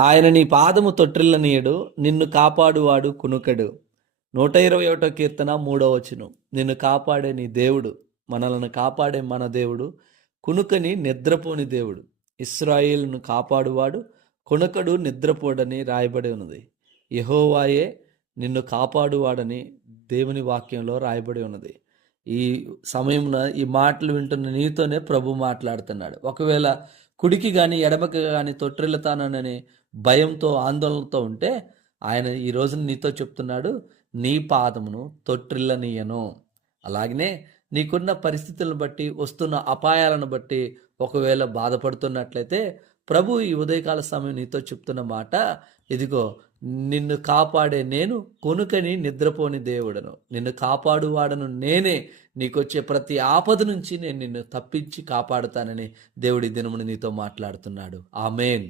ఆయన నీ పాదము తొట్టిల్లనీయడు, నిన్ను కాపాడువాడు కునుకడు. 121 కీర్తన 3వ వచనం. నిన్ను కాపాడే నీ దేవుడు, మనలను కాపాడే మన దేవుడు, కునుకని నిద్రపోని దేవుడు. ఇశ్రాయేలును కాపాడువాడు కునుకడు నిద్రపోడని రాయబడి ఉన్నది. యెహోవాయే నిన్ను కాపాడువాడని దేవుని వాక్యంలో రాయబడి ఉన్నది. ఈ సమయమున ఈ మాటలు వింటున్న నీతోనే ప్రభు మాట్లాడుతున్నాడు. ఒకవేళ కుడికి కానీ ఎడమకి కానీ తొట్టిల్లుతానని భయంతో ఆందోళనతో ఉంటే ఆయన ఈ రోజున నీతో చెప్తున్నాడు, నీ పాదమును తొట్టిల్లనీయను. అలాగనే నీకున్న పరిస్థితులను బట్టి, వస్తున్న అపాయాలను బట్టి ఒకవేళ బాధపడుతున్నట్లయితే ప్రభు ఈ ఉదయకాల సమయం నీతో చెప్తున్న మాట, ఇదిగో నిన్ను కాపాడే నేను కొనుకని నిద్రపోని దేవుడను, నిన్ను కాపాడువాడను నేనే, నీకొచ్చే ప్రతి ఆపద నుంచి నేను నిన్ను తప్పించి కాపాడుతానని దేవుడి దినమును నీతో మాట్లాడుతున్నాడు. ఆమేన్.